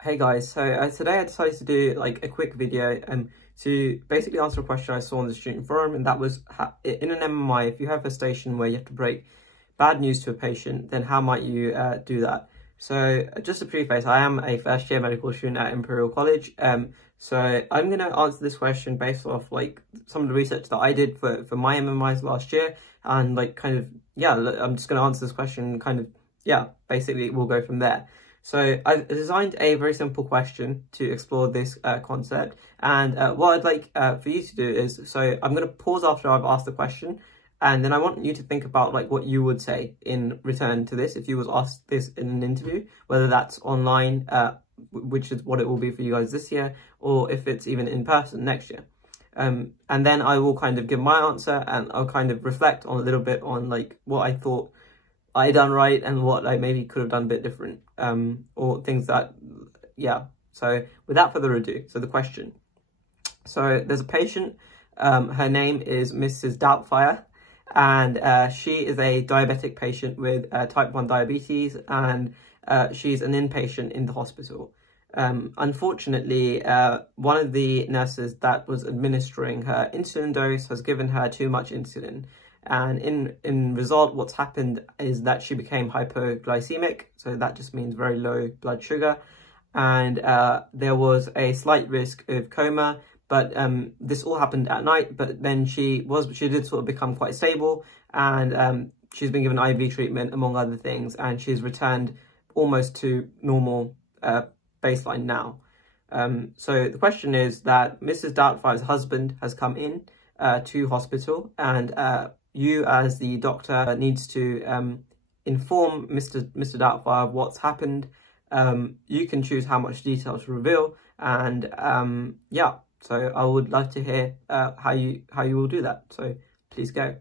Hey guys, so today I decided to do like a quick video to basically answer a question I saw on the student forum, and that was in an MMI, if you have a station where you have to break bad news to a patient, then how might you do that? So just a preface, I am a first year medical student at Imperial College, so I'm going to answer this question based off like some of the research that I did for my MMIs last year, and like kind of, yeah, I'm just going to answer this question kind of, yeah, basically we'll go from there. So I've designed a very simple question to explore this concept, and what I'd like for you to do is, so I'm going to pause after I've asked the question, and then I want you to think about like what you would say in return to this if you was asked this in an interview, whether that's online, which is what it will be for you guys this year, or if it's even in person next year. And then I will kind of give my answer, and I'll kind of reflect on a little bit on like what I thought I done right and what I maybe could have done a bit different, or things that, yeah. So without further ado, so the question. So there's a patient, her name is Mrs. Doubtfire, and she is a diabetic patient with type 1 diabetes, and she's an inpatient in the hospital. Unfortunately, one of the nurses that was administering her insulin dose has given her too much insulin. And in result, what's happened is that she became hypoglycemic. So that just means very low blood sugar. And there was a slight risk of coma, but this all happened at night. But then she did sort of become quite stable, and she's been given IV treatment, among other things, and she's returned almost to normal baseline now. So the question is that Mrs. Doubtfire's husband has come in to hospital, and you as the doctor needs to inform Mr. Doubtfire of what's happened. You can choose how much detail to reveal, and yeah, so I would like to hear how you will do that. So please go.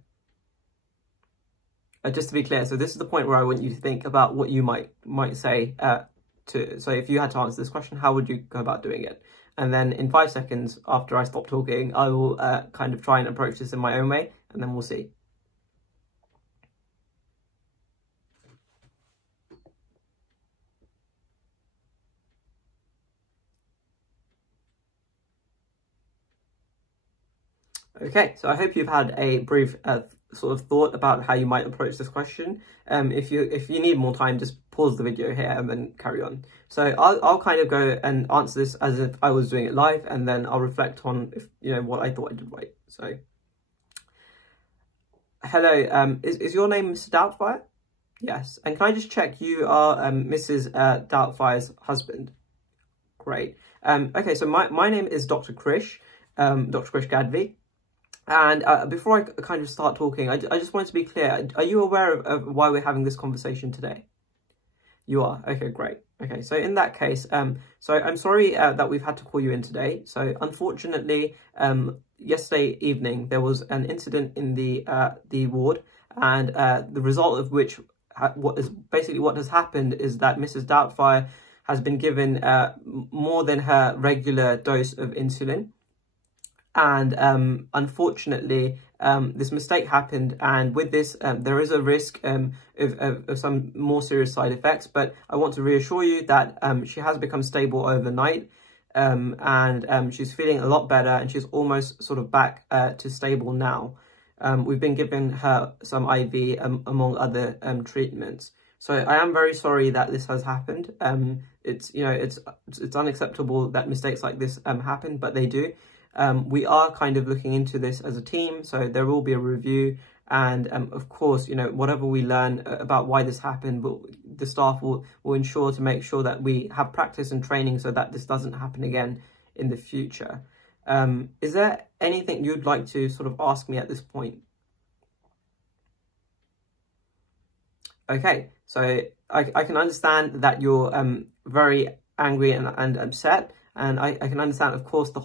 Just to be clear, so this is the point where I want you to think about what you might say so if you had to answer this question, how would you go about doing it? And then in 5 seconds after I stop talking, I will kind of try and approach this in my own way, and then we'll see. Okay, so I hope you've had a brief sort of thought about how you might approach this question. If you need more time, just pause the video here and then carry on. So I'll kind of go and answer this as if I was doing it live, and then I'll reflect on what I thought I did right. So, hello, is your name Mr. Doubtfire? Yes, and can I just check you are Mrs. Doubtfire's husband? Great. Okay, so my name is Dr. Krish, Dr. Krish Gadvi. And before I kind of start talking, I just wanted to be clear. Are you aware of why we're having this conversation today? You are? Okay, great. Okay, so in that case, so I'm sorry that we've had to call you in today. So unfortunately, yesterday evening, there was an incident in the ward, and the result of which, what has happened is that Mrs. Doubtfire has been given more than her regular dose of insulin. And unfortunately, this mistake happened, and with this, there is a risk of some more serious side effects. But I want to reassure you that she has become stable overnight, and she's feeling a lot better, and she's almost sort of back to stable now. We've been giving her some IV among other treatments. So I am very sorry that this has happened. It's unacceptable that mistakes like this happen, but they do. We are kind of looking into this as a team, so there will be a review, and of course, whatever we learn about why this happened, the staff will ensure to make sure that we have practice and training so that this doesn't happen again in the future. Is there anything you'd like to sort of ask me at this point? Okay, so I can understand that you're very angry and upset. And I can understand, of course, the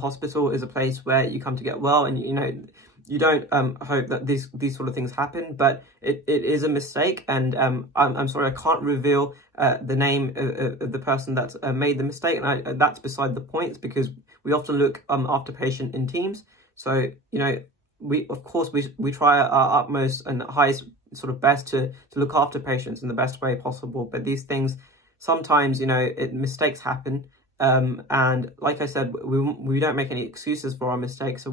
hospital is a place where you come to get well, and you don't hope that these sort of things happen, but it is a mistake, and I'm sorry, I can't reveal the name of the person that's made the mistake, and that's beside the point, because we often look after patient in teams. So we try our utmost and highest sort of best to look after patients in the best way possible, but these things sometimes, you know, mistakes happen. And like I said, we don't make any excuses for our mistakes. So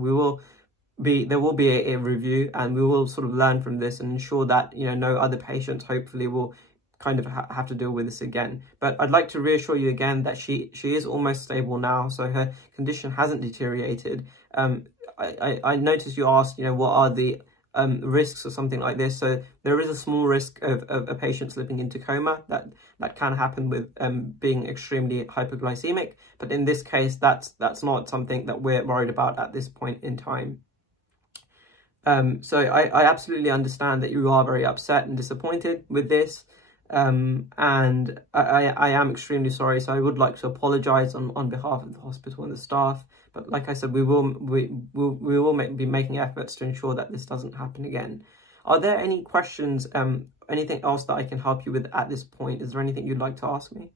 there will be a review, and we will sort of learn from this and ensure that, you know, no other patients hopefully will kind of have to deal with this again. But I'd like to reassure you again that she is almost stable now, so her condition hasn't deteriorated. I noticed you asked, you know, what are the risks or something like this. So there is a small risk of a patient slipping into coma that can happen with being extremely hypoglycemic. But in this case, that's not something that we're worried about at this point in time. So I absolutely understand that you are very upset and disappointed with this. And I am extremely sorry. So I would like to apologize on behalf of the hospital and the staff. But like I said, we will be making efforts to ensure that this doesn't happen again. Are there any questions, anything else that I can help you with at this point? Is there anything you'd like to ask me?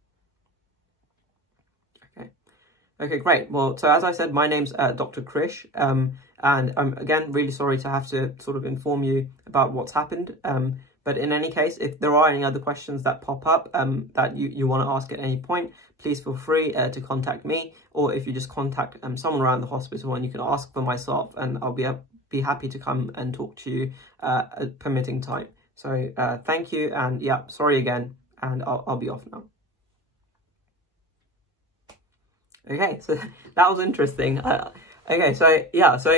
Okay, great. Well, so as I said, my name's Dr. Krish, and I'm, again, really sorry to have to sort of inform you about what's happened. But in any case, if there are any other questions that pop up that you want to ask at any point, please feel free to contact me, or if you just contact someone around the hospital, and you can ask for myself, and I'll be happy to come and talk to you at permitting time. So thank you, and yeah, sorry again, and I'll be off now. Okay, so that was interesting. Okay, so yeah, so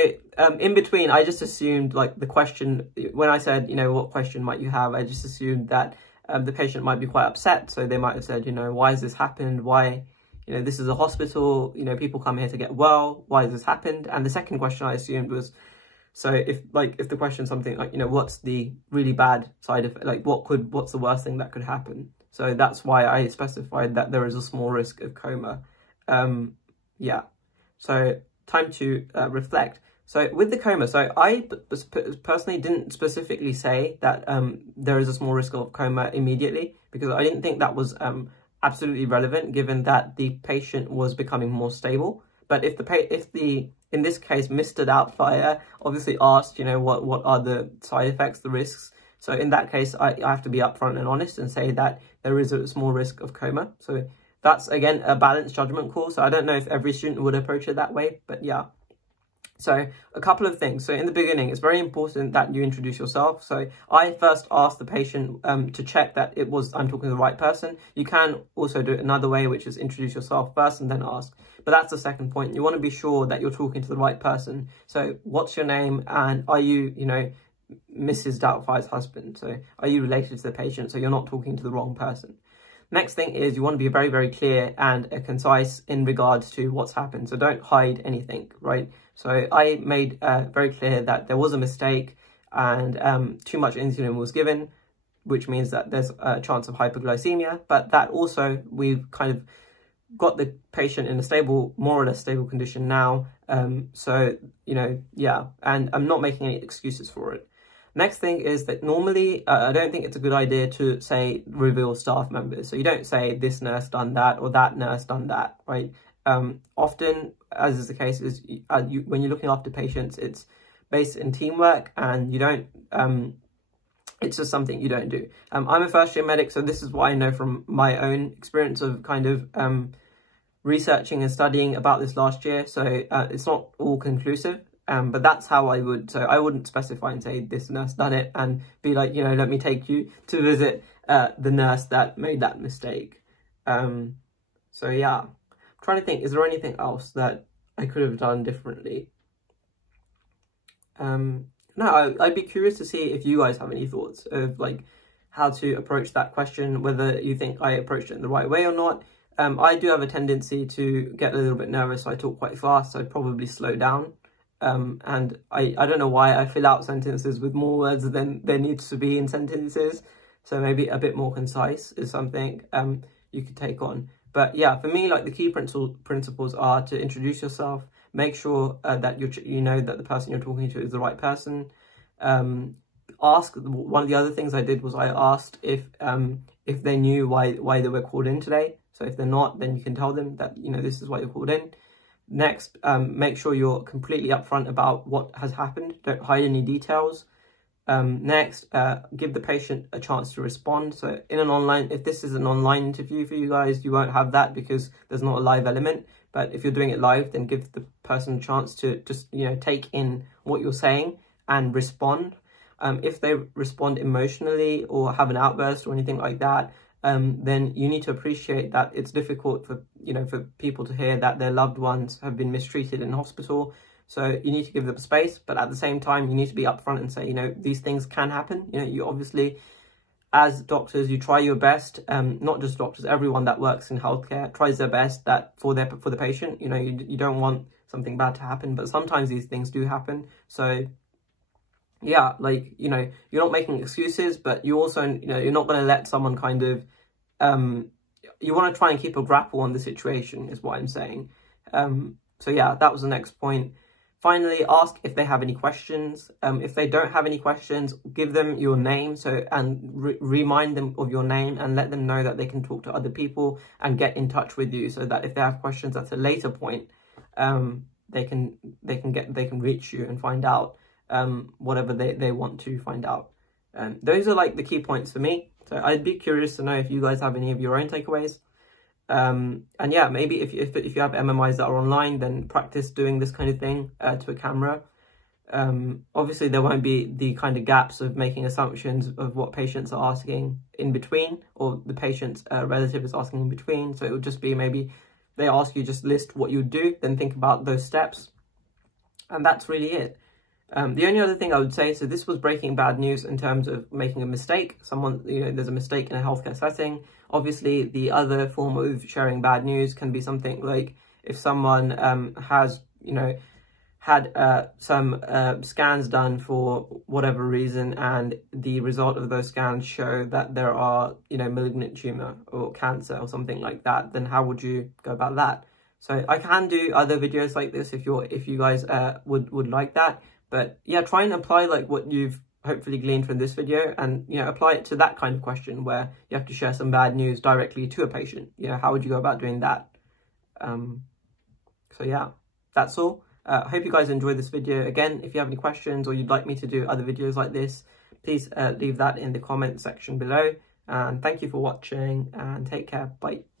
in between, I just assumed, like, the question, when I said, you know, what question might you have, I just assumed that the patient might be quite upset. So they might have said, you know, why has this happened? Why, you know, this is a hospital, you know, people come here to get well. Why has this happened? And the second question I assumed was, so if the question's something like, you know, what's the really bad side of it? Like, what's the worst thing that could happen? So that's why I specified that there is a small risk of coma. Yeah, so time to reflect. So with the coma, so I personally didn't specifically say that there is a small risk of coma immediately, because I didn't think that was absolutely relevant, given that the patient was becoming more stable. But if in this case, Mr. Doubtfire obviously asked, you know, what are the side effects, the risks. So in that case, I have to be upfront and honest and say that there is a small risk of coma. So that's, again, a balanced judgment call. So I don't know if every student would approach it that way, but yeah. So a couple of things. So in the beginning, it's very important that you introduce yourself. So I first asked the patient to check that I'm talking to the right person. You can also do it another way, which is introduce yourself first and then ask. But that's the second point. You want to be sure that you're talking to the right person. So what's your name, and are you, you know, Mrs. Doubtfire's husband? So are you related to the patient? So you're not talking to the wrong person. Next thing is you want to be very, very clear and concise in regards to what's happened. So don't hide anything, right? So I made very clear that there was a mistake and too much insulin was given, which means that there's a chance of hypoglycemia, but that also we've kind of got the patient in a stable, more or less stable condition now. So, you know, yeah, and I'm not making any excuses for it. Next thing is that normally, I don't think it's a good idea to say reveal staff members. So you don't say this nurse done that or that nurse done that, right? Often, as is the case, is when you're looking after patients, it's based in teamwork, and you don't, it's just something you don't do. I'm a first year medic, so this is what I know from my own experience of kind of researching and studying about this last year. So it's not all conclusive. But that's how I would, so I wouldn't specify and say this nurse done it and be like, you know, let me take you to visit the nurse that made that mistake. So yeah, I'm trying to think, is there anything else that I could have done differently? No, I'd be curious to see if you guys have any thoughts of like how to approach that question, whether you think I approached it in the right way or not. I do have a tendency to get a little bit nervous, so I talk quite fast, so I'd probably slow down. And I don't know why I fill out sentences with more words than there needs to be in sentences. So maybe a bit more concise is something you could take on. But yeah, for me, like the key principles are to introduce yourself, make sure that you know that the person you're talking to is the right person. Ask, one of the other things I did was I asked if they knew why they were called in today. So if they're not, then you can tell them that, you know, this is why you're called in. Next, make sure you're completely upfront about what has happened. Don't hide any details. Next, give the patient a chance to respond. So if this is an online interview for you guys, you won't have that because there's not a live element. But if you're doing it live, then give the person a chance to just, take in what you're saying and respond. If they respond emotionally or have an outburst or anything like that, then you need to appreciate that it's difficult for people to hear that their loved ones have been mistreated in hospital. So you need to give them space, but at the same time, you need to be upfront and say, these things can happen. You obviously, as doctors, you try your best. Not just doctors, everyone that works in healthcare tries their best that for the patient. You don't want something bad to happen, but sometimes these things do happen. So yeah, you're not making excuses, but you also, you're not going to let someone kind of, you want to try and keep a grapple on the situation is what I'm saying. So yeah, that was the next point. Finally, ask if they have any questions. If they don't have any questions, give them your name and remind them of your name and let them know that they can talk to other people and get in touch with you, so that if they have questions at a later point, they can reach you and find out whatever they want to find out. Those are the key points for me. So I'd be curious to know if you guys have any of your own takeaways. And yeah, maybe if you have MMIs that are online, then practice doing this kind of thing to a camera. Obviously, there won't be the kind of gaps of making assumptions of what patients are asking in between, or the patient's relative is asking in between. So it would just be maybe they ask you, just list what you do, then think about those steps. And that's really it. The only other thing I would say, so this was breaking bad news in terms of making a mistake. There's a mistake in a healthcare setting. Obviously, the other form of sharing bad news can be something like if someone has, had some scans done for whatever reason, and the result of those scans show that there are, malignant tumor or cancer or something like that, then how would you go about that? So I can do other videos like this if you guys would like that. But yeah, try and apply what you've hopefully gleaned from this video, and apply it to that kind of question where you have to share some bad news directly to a patient. How would you go about doing that? So yeah, that's all. I hope you guys enjoyed this video. Again, if you have any questions or you'd like me to do other videos like this, please leave that in the comment section below. And thank you for watching, and take care. Bye.